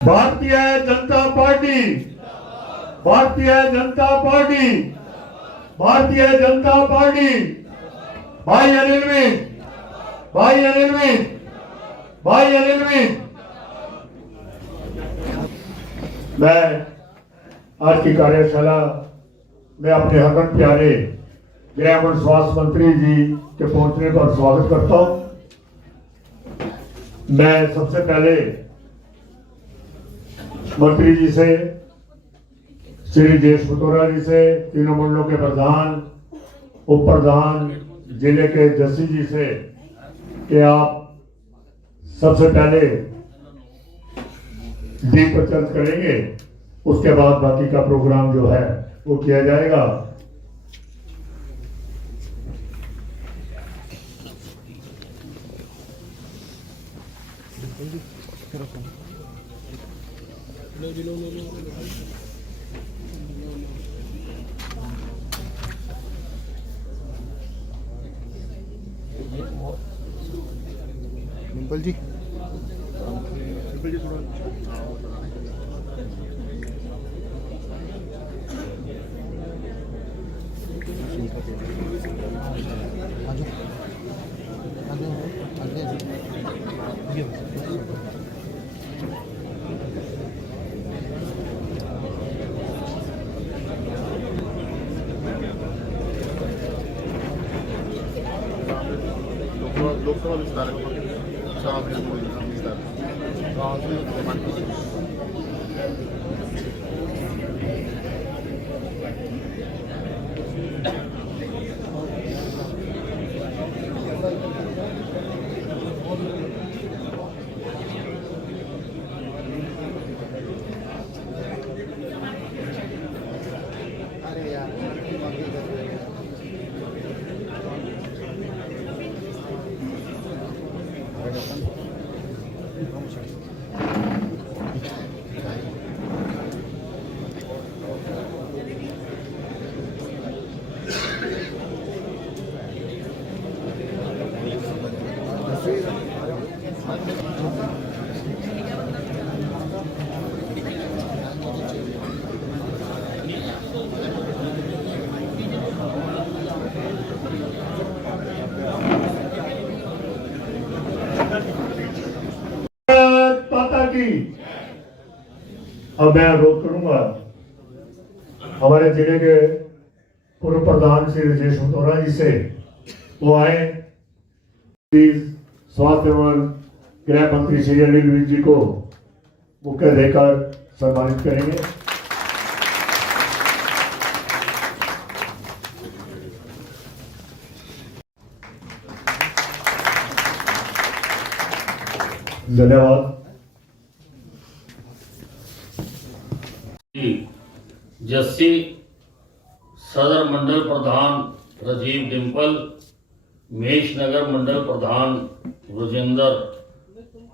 Bharatiya Janata party, Bharatiya Janata party, Bharatiya Janata party. भाई Anil mean, भाई Anil mean, भाई अनिल मीन। मैं आज की कार्यशाला में अपने हकन प्यारे गृह एवं स्वास्थ्य मंत्री जी के पहुंचने पर स्वागत करता हूं। मैं सबसे पहले मंत्री जी से, श्री जयेश पटोरा जी से, तीनों मंडलों के प्रधान, उप प्रधान, जिले के जस्सी जी से कि आप सबसे पहले दीप प्रज्वलित करेंगे, उसके बाद बाकी का प्रोग्राम जो है वो किया जाएगा। डिम्पल जी, डिम्पल जी थोड़ा लोकसभा विस्तार अब मैं अनुरोध करूंगा हमारे जिले के पूर्व प्रधान श्री जयेश पटोरा जी से, वो आए, स्वास्थ्य एवं गृह मंत्री श्री अनिल मीन जी को बुके देकर सम्मानित करेंगे। धन्यवाद। जस्सी सदर मंडल प्रधान राजीव डिम्पल, मेष नगर मंडल प्रधान राजेंद्र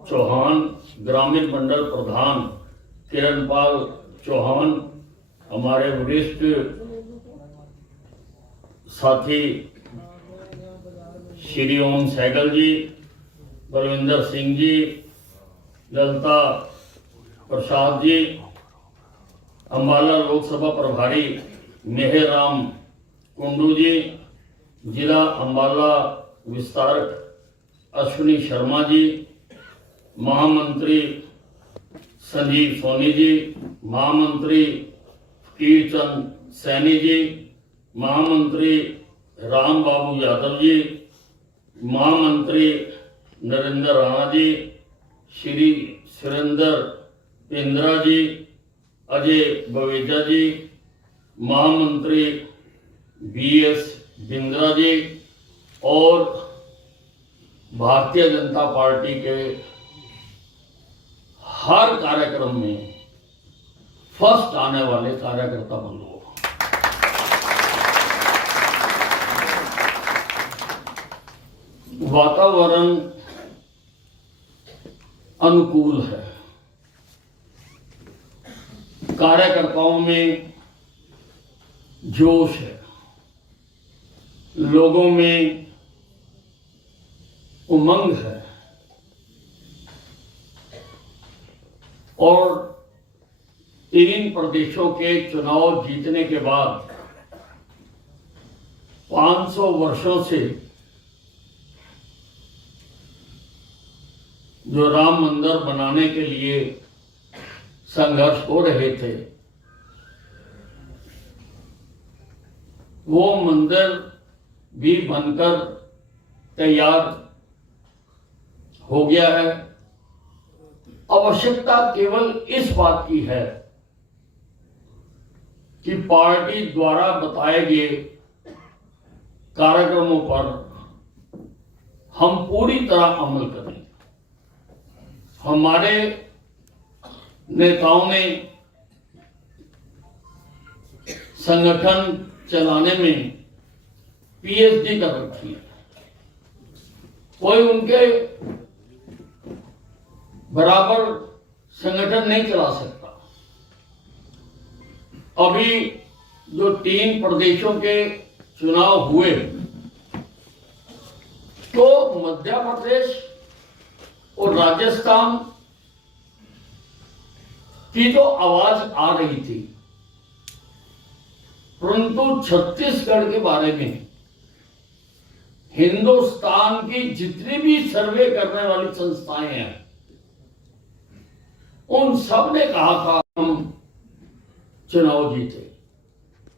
चौहान, ग्रामीण मंडल प्रधान किरणपाल चौहान, हमारे वरिष्ठ साथी श्री ओम सहगल जी, बलविंदर सिंह जी, ललिता प्रसाद जी, अम्बाला लोकसभा प्रभारी मेहराम कुंडू जी, जिला अम्बाला विस्तार अश्विनी शर्मा जी, महामंत्री संजीव सोनी जी, महामंत्री कीर्तन सैनी जी, महामंत्री राम बाबू यादव जी, महामंत्री नरेंद्र राणा जी, श्री सुरेंद्र इंदिरा जी, अजय बवेजा जी, महामंत्री BS बिंद्रा जी और भारतीय जनता पार्टी के हर कार्यक्रम में फर्स्ट आने वाले कार्यकर्ता बंधुओं, वातावरण अनुकूल है, कार्यकर्ताओं में जोश है, लोगों में उमंग है और 3 प्रदेशों के चुनाव जीतने के बाद 500 वर्षों से जो राम मंदिर बनाने के लिए संघर्ष हो रहे थे, वो मंदिर भी बनकर तैयार हो गया है। आवश्यकता केवल इस बात की है कि पार्टी द्वारा बताए गए कार्यक्रमों पर हम पूरी तरह अमल करें। हमारे नेताओं ने संगठन चलाने में पीएचडी कर रखी है, कोई उनके बराबर संगठन नहीं चला सकता। अभी जो 3 प्रदेशों के चुनाव हुए तो मध्य प्रदेश और राजस्थान की जो आवाज आ रही थी, परंतु छत्तीसगढ़ के बारे में हिंदुस्तान की जितनी भी सर्वे करने वाली संस्थाएं हैं, उन सब ने कहा था हम चुनाव जीते,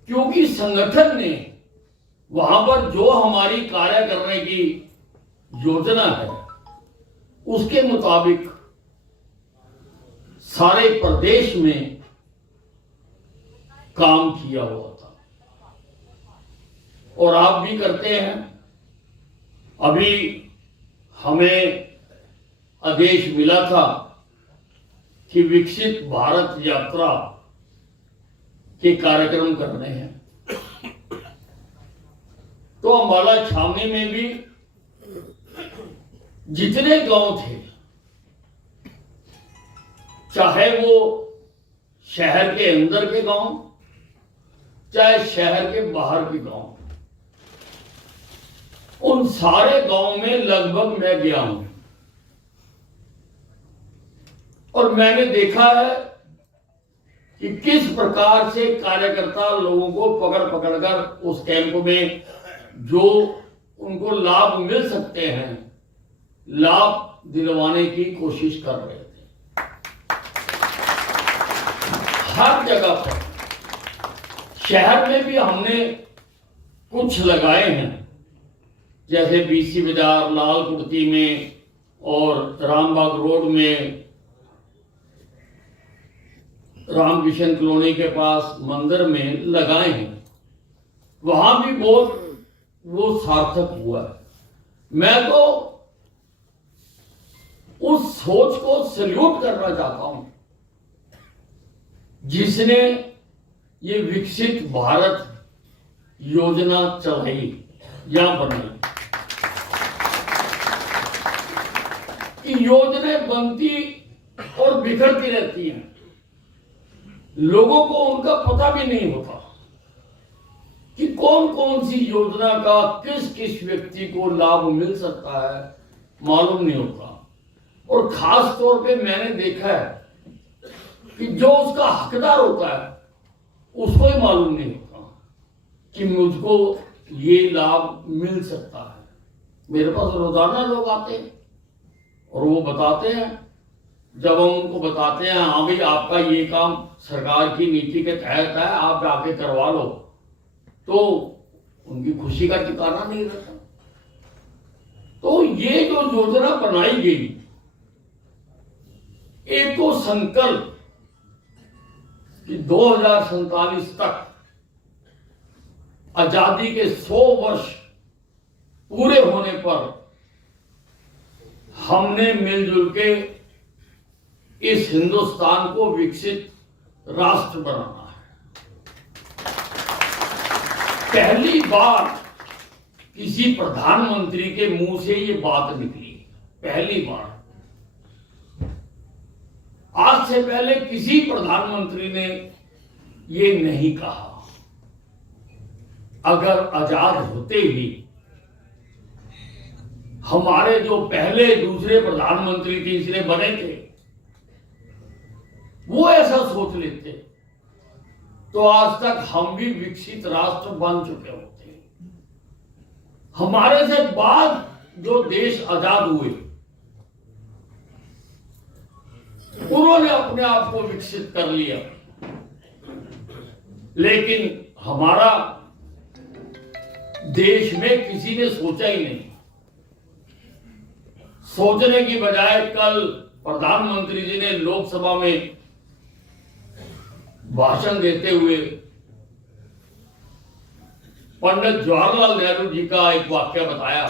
क्योंकि संगठन ने वहां पर जो हमारी कार्य करने की योजना है उसके मुताबिक सारे प्रदेश में काम किया हुआ था और आप भी करते हैं। अभी हमें आदेश मिला था कि विकसित भारत यात्रा के कार्यक्रम करने हैं, तो अंबाला छावनी में भी जितने गांव थे, चाहे वो शहर के अंदर के गांव, चाहे शहर के बाहर के गांव, उन सारे गांव में लगभग मैं गया हूं और मैंने देखा है कि किस प्रकार से कार्यकर्ता लोगों को पकड़ पकड़कर उस कैंप में जो उनको लाभ मिल सकते हैं, लाभ दिलवाने की कोशिश कर रहे थे। हर जगह पर, शहर में भी हमने कुछ लगाए हैं, जैसे बीसी बाजार, लाल कुर्ती में और रामबाग रोड में, रामकिशन कॉलोनी के पास मंदिर में लगाए हैं। वहां भी बहुत वो सार्थक हुआ है। मैं तो उस सोच को सल्यूट करना चाहता हूं जिसने ये विकसित भारत योजना चलाई या बनाई। कि योजनाएं बनती और बिखरती रहती हैं, लोगों को उनका पता भी नहीं होता कि कौन कौन सी योजना का किस किस व्यक्ति को लाभ मिल सकता है, मालूम नहीं होता। और खास तौर पे मैंने देखा है कि जो उसका हकदार होता है उसको ही मालूम नहीं होता कि मुझको ये लाभ मिल सकता है। मेरे पास रोजाना लोग आते हैं और वो बताते हैं, जब हम उनको बताते हैं हाँ भाई आपका ये काम सरकार की नीति के तहत है, आप जाके करवा लो, तो उनकी खुशी का ठिकाना नहीं रहता। तो ये जो योजना बनाई गई, एक तो संकल्प कि 2047 तक आजादी के 100 वर्ष पूरे होने पर हमने मिलजुल के इस हिंदुस्तान को विकसित राष्ट्र बनाना है। पहली बार किसी प्रधानमंत्री के मुंह से ये बात निकली, पहली बार। आज से पहले किसी प्रधानमंत्री ने ये नहीं कहा। अगर आजाद होते ही हमारे जो पहले दूसरे प्रधानमंत्री तीसरे बने थे, वो ऐसा सोच लेते तो आज तक हम भी विकसित राष्ट्र बन चुके होते। हमारे से बाद जो देश आजाद हुए उन्होंने अपने आप को विकसित कर लिया, लेकिन हमारा देश में किसी ने सोचा ही नहीं। सोचने की बजाय कल प्रधानमंत्री जी ने लोकसभा में भाषण देते हुए पंडित जवाहरलाल नेहरू जी का एक वाक्य बताया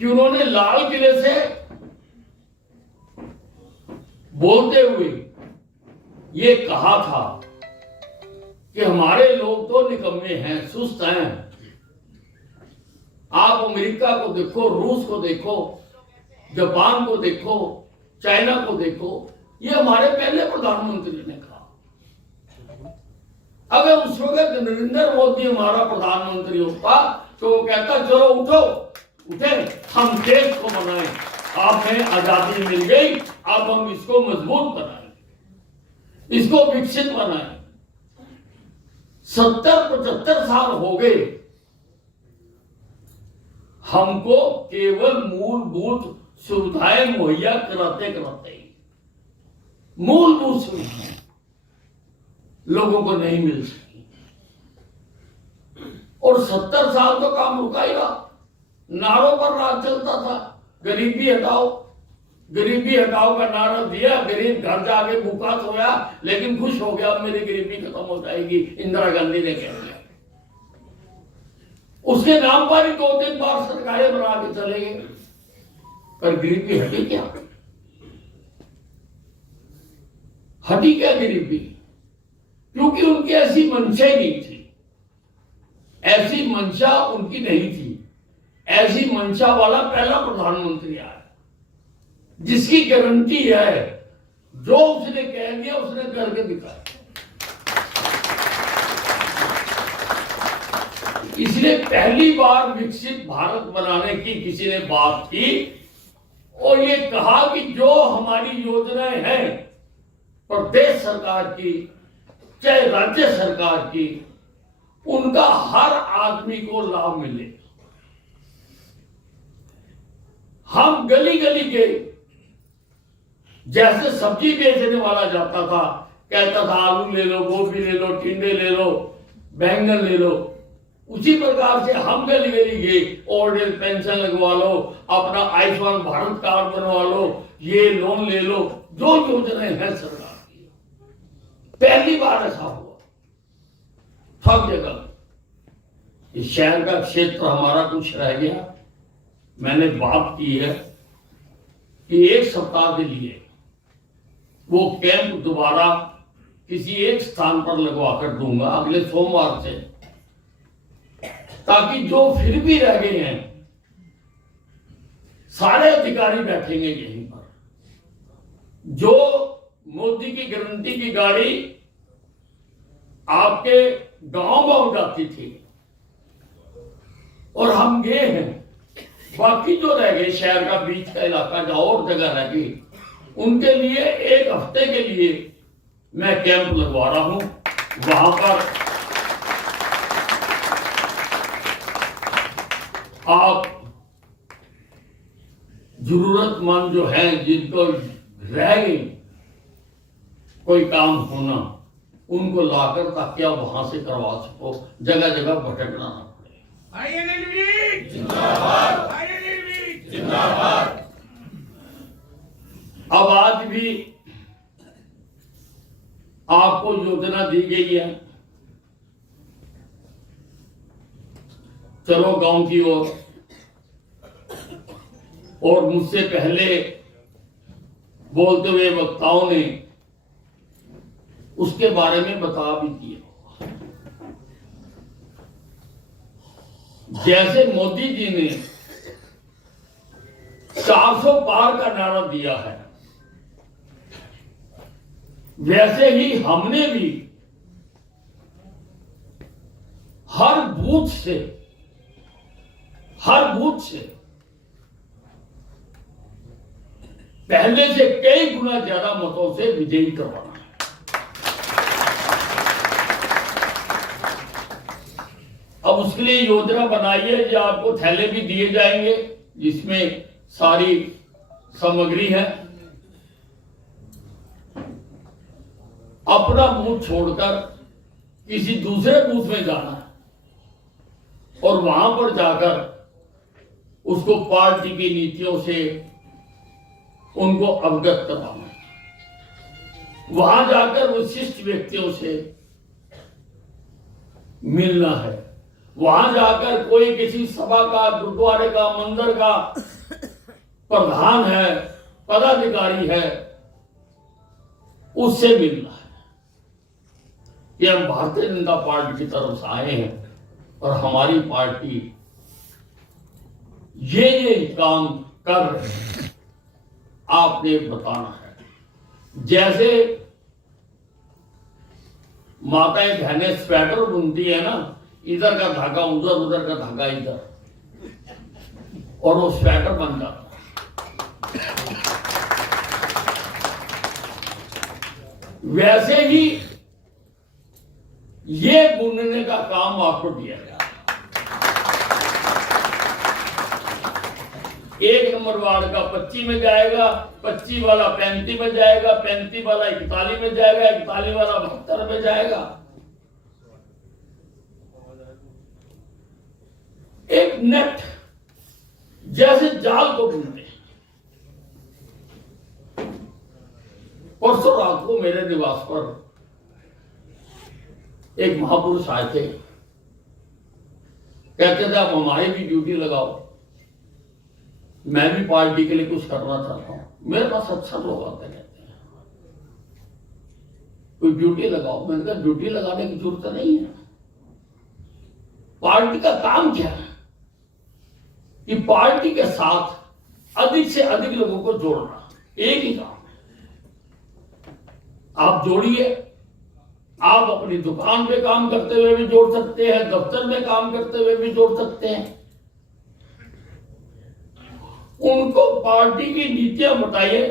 कि उन्होंने लाल किले से बोलते हुए ये कहा था कि हमारे लोग तो निकम्मे हैं, सुस्त हैं। आप अमेरिका को देखो, रूस को देखो, जापान को देखो, चाइना को देखो, ये हमारे पहले प्रधानमंत्री ने कहा। अगर उस वक्त नरेंद्र मोदी हमारा प्रधानमंत्री होता तो वो कहता चलो उठो, उठे, हम देश को बनाएं, आप में आजादी मिल गई, अब हम इसको मजबूत बनाएं, इसको विकसित बनाएं। 70-75 साल हो गए हमको केवल मूलभूत सुविधाएं मुहैया कराते कराते मूलभूत सुविधाएं लोगों को नहीं मिल सकी, और 70 साल तो काम रुका ही रहा। नारों पर राज चलता था, गरीबी हटाओ, गरीबी हटाओ का नारा दिया, गरीब घर जाके भूखा सोया लेकिन खुश हो गया, अब मेरी गरीबी खत्म हो जाएगी, इंदिरा गांधी ने कह दिया। उसके नाम पर ही 2-3 बार सरकारें बना के चले गए, पर गरीबी हटी क्या? हटी क्या गरीबी? क्योंकि उनकी ऐसी मंशा ही नहीं थी, ऐसी मंशा उनकी नहीं थी। ऐसी मंशा वाला पहला प्रधानमंत्री आया जिसकी गारंटी है जो उसने कह दिया उसने करके दिखाया। इसलिए पहली बार विकसित भारत बनाने की किसी ने बात की और ये कहा कि जो हमारी योजनाएं हैं प्रदेश सरकार की चाहे राज्य सरकार की, उनका हर आदमी को लाभ मिले। हम गली गली के जैसे सब्जी बेचने वाला जाता था, कहता था आलू ले लो, गोभी ले लो, टिंडे ले लो, बैंगन ले लो, उसी प्रकार से हम गली गली गए, ओल्ड एज पेंशन लगवा लो, अपना आयुष्मान भारत कार्ड बनवा लो, ये लोन ले लो, जो योजनाएं हैं सरकार की। पहली बार ऐसा हुआ सब जगह। इस शहर का क्षेत्र हमारा कुछ रह गया। मैंने बात की है कि 1 सप्ताह के लिए वो कैंप दोबारा किसी एक स्थान पर लगवा कर दूंगा अगले सोमवार से, ताकि जो फिर भी रह गए हैं सारे अधिकारी बैठेंगे यहीं पर। जो मोदी की गारंटी की गाड़ी आपके गांव गांव जाती थी और हम गए हैं, बाकी जो रह गए शहर का बीच का इलाका जहां और जगह रह गई, उनके लिए 1 हफ्ते के लिए मैं कैंप लगवा रहा हूं। वहां पर आप जरूरतमंद जो हैं जिनको रह गई कोई काम होना, उनको लाकर ताकि आप वहां से करवा सको, जगह जगह भटकना ना पड़े। जिंदाबाद। अब आज भी आपको योजना दी गई है, चलो गांव की ओर, और मुझसे पहले बोलते हुए वक्ताओं ने उसके बारे में बता भी दिया। जैसे मोदी जी ने 400 पार का नारा दिया है, वैसे ही हमने भी हर बूथ से पहले से कई गुना ज्यादा मतों से विजयी करवाना है। अब उसके लिए योजना बनाई है जो आपको थैले भी दिए जाएंगे जिसमें सारी सामग्री है। अपना बूथ छोड़कर किसी दूसरे बूथ में जाना है और वहां पर जाकर उसको पार्टी की नीतियों से उनको अवगत कराना है। वहां जाकर विशिष्ट व्यक्तियों से मिलना है। वहां जाकर कोई किसी सभा का, गुरुद्वारे का, मंदिर का प्रधान है, पदाधिकारी है, उससे मिलना है। कि हम भारतीय जनता पार्टी की तरफ से आए हैं और हमारी पार्टी ये काम कर रहे हैं, आपने बताना है। जैसे माताएं बहनें स्वेटर बुनती है ना, इधर का धागा उधर, उधर का धागा इधर, और वो स्वेटर बन जाता है। वैसे ही ये बुनने का काम आपको दिया गया। 1 नंबर वार्ड का 25 में जाएगा, 25 वाला 35 में जाएगा, 35 वाला 41 में जाएगा, 41 वाला 72 में जाएगा। एक नेट जैसे जाल को बुनते हैं। परसों रात को मेरे निवास पर एक महापुरुष आए थे, कहते थे आप हमारी भी ड्यूटी लगाओ, मैं भी पार्टी के लिए कुछ करना चाहता हूं। मेरे पास अच्छा लोग आते रहते हैं, कोई ड्यूटी लगाओ। मैंने कहा ड्यूटी लगाने की जरूरत नहीं है। पार्टी का काम क्या है कि पार्टी के साथ अधिक से अधिक लोगों को जोड़ना, एक ही काम है। आप जोड़िए। आप अपनी दुकान पे काम करते हुए भी जोड़ सकते हैं, दफ्तर में काम करते हुए भी जोड़ सकते हैं। उनको पार्टी की नीतियां बताइए,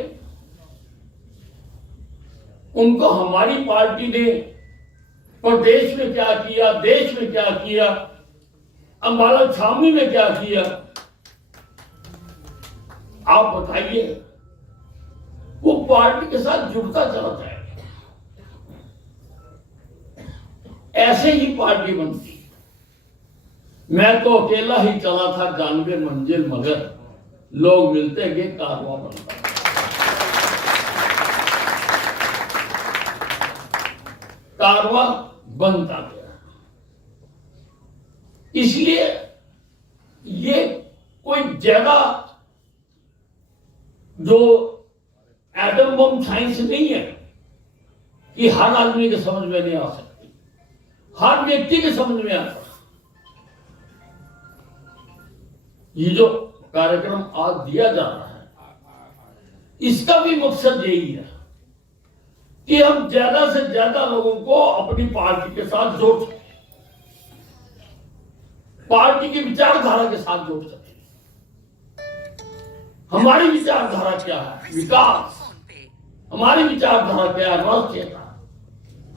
उनको हमारी पार्टी ने प्रदेश में क्या किया, देश में क्या किया, अम्बाला छावनी में क्या किया, आप बताइए। वो पार्टी के साथ जुड़ता चला जाए। ऐसे ही पार्टी बनती। मैं तो अकेला ही चला था जानवे मंजिल, मगर लोग मिलते गए, कारवां बनता। कारवां बनता गया। इसलिए ये कोई ज्यादा जो एटम बम साइंस नहीं है कि हर आदमी के समझ में नहीं आ सकती, हर व्यक्ति के समझ में आता। ये जो कार्यक्रम आज दिया जा रहा है, इसका भी मकसद यही है कि हम ज्यादा से ज्यादा लोगों को अपनी पार्टी के साथ जोड़ सकें, पार्टी की विचारधारा के साथ जोड़ सकें। हमारी विचारधारा क्या है? विकास। हमारी विचारधारा क्या है? राष्ट्रीयता।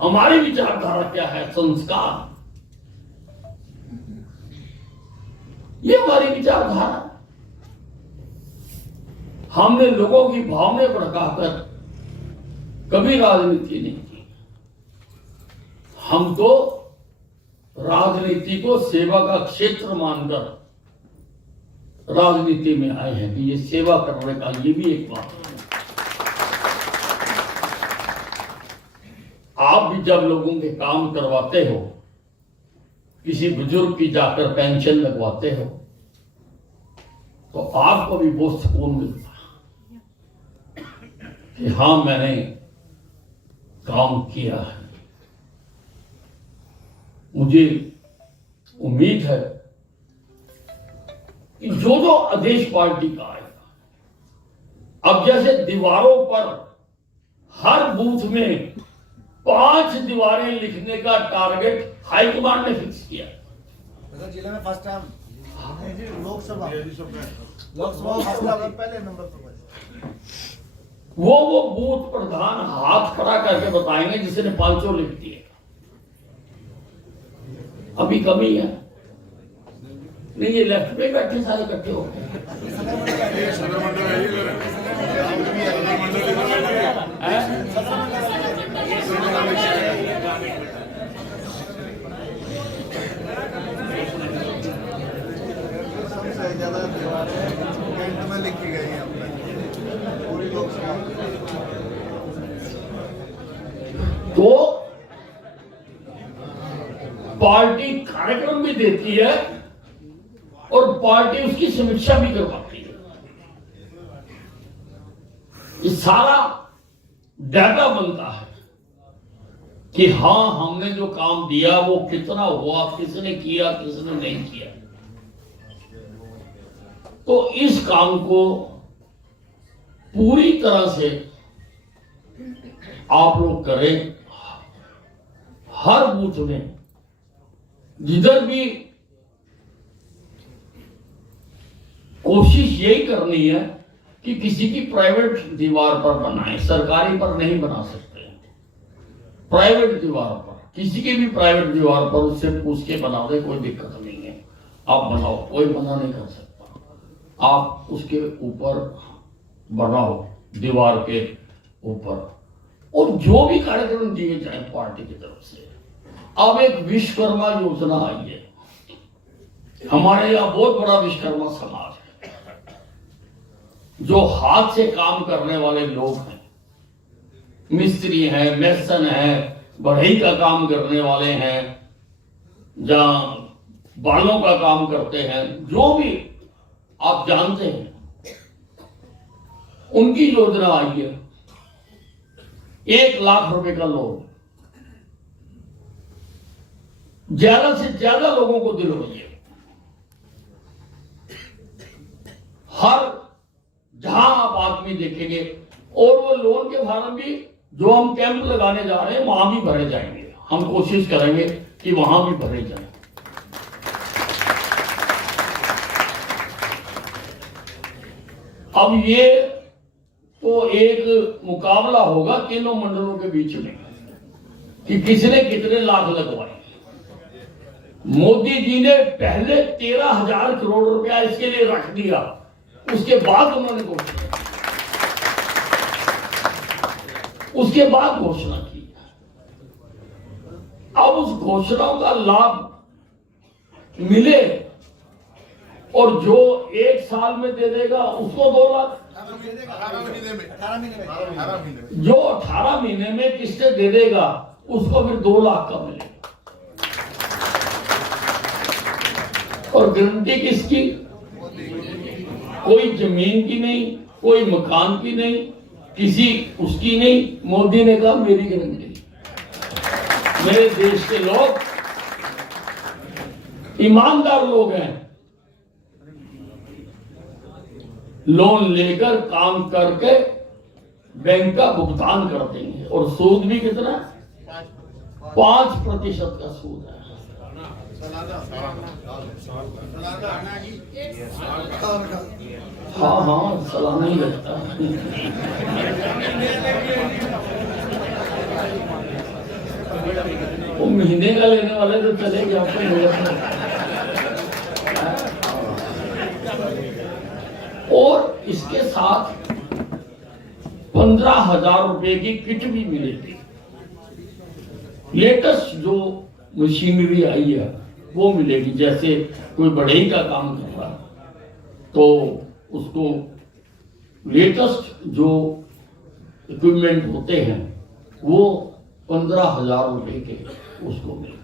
हमारी विचारधारा क्या है? संस्कार। ये हमारी विचारधारा। हमने लोगों की भावनाएं भड़काकर कभी राजनीति नहीं की। हम तो राजनीति को सेवा का क्षेत्र मानकर राजनीति में आए हैं कि ये सेवा करने का ये भी एक बात है। आप भी जब लोगों के काम करवाते हो, किसी बुजुर्ग की जाकर पेंशन लगवाते हो, तो आपको भी बहुत सुकून मिलता है कि हाँ मैंने काम किया है। मुझे उम्मीद है कि जो जो आदेश पार्टी का आएगा, अब जैसे दीवारों पर हर बूथ में 5 दीवारें लिखने का टारगेट हाईकमांड ने फिक्स किया। जिले में फर्स्ट टाइम लोकसभा पहले नंबर पर। वो बूथ प्रधान हाथ खड़ा करके बताएंगे जिसने 500 लिख दिए। अभी कमी है नहीं, ये लेफ्ट में बैठे सारे इकट्ठे हो गए। सबसे ज्यादा दीवारें कैंट में लिखी गई हैं अपने पूरी लोकसभा। तो पार्टी कार्यक्रम भी देती है और पार्टी उसकी समीक्षा भी करवाती है। ये सारा डाटा बनता है कि हाँ, हमने जो काम दिया वो कितना हुआ, किसने किया, किसने नहीं किया। तो इस काम को पूरी तरह से आप लोग करें। हर बूथ में जिधर भी कोशिश यही करनी है कि किसी की प्राइवेट दीवार पर बनाएं, सरकारी पर नहीं बना सकते। प्राइवेट दीवार पर, किसी की भी प्राइवेट दीवार पर उससे पूछ के बना दे, कोई दिक्कत नहीं है, आप बनाओ, कोई मना नहीं कर सकता। आप उसके ऊपर बनाओ, दीवार के ऊपर, और जो भी कार्यक्रम दिए जाए पार्टी की तरफ से। अब एक विश्वकर्मा योजना आई है, हमारे यहाँ बहुत बड़ा विश्वकर्मा समाज है, जो हाथ से काम करने वाले लोग हैं, मिस्त्री हैं, मेसन हैं, बढ़ई का काम करने वाले हैं, जहां बालों का काम करते हैं, जो भी आप जानते हैं, उनकी योजना आई है। 1 लाख रुपए का लोन, ज्यादा से ज्यादा लोगों को दिलवाइए। हर जहां आप आदमी देखेंगे, और वो लोन के फार्म भी जो हम कैंप लगाने जा रहे हैं वहां भी भरे जाएंगे। हम कोशिश करेंगे कि वहां भी भरे जाएं। अब ये तो एक मुकाबला होगा तीनों मंडलों के बीच में कि किसने कितने लाख लगवाए। मोदी जी ने पहले 13,000 करोड़ रुपया इसके लिए रख दिया, उसके बाद उन्होंने घोषणा, उसके बाद घोषणा की। अब उस घोषणाओं का लाभ मिले, और जो 1 साल में दे देगा उसको 2 लाख, 18 महीने में जो 18 महीने में किस्तें दे देगा उसको फिर 2 लाख का मिलेगा। और गारंटी किसकी? कोई जमीन की नहीं, कोई मकान की नहीं, किसी उसकी नहीं। मोदी ने कहा मेरी गारंटी। मेरे देश के लोग ईमानदार लोग हैं, लोन लेकर काम करके बैंक का भुगतान कर देंगे, और सूद भी कितना? 5% का सूद है। हाँ हाँ, सालाना ही लगता है। वो महीने का लेने वाले तो चले गए, आपको मिलेगा। और इसके साथ 15,000 रुपए की किट भी मिलेगी। लेटेस्ट जो मशीनरी आई है वो मिलेगी। जैसे कोई बढ़ई का काम कर रहा है तो उसको लेटेस्ट जो इक्विपमेंट होते हैं वो 15,000 रुपए के उसको मिलेगा।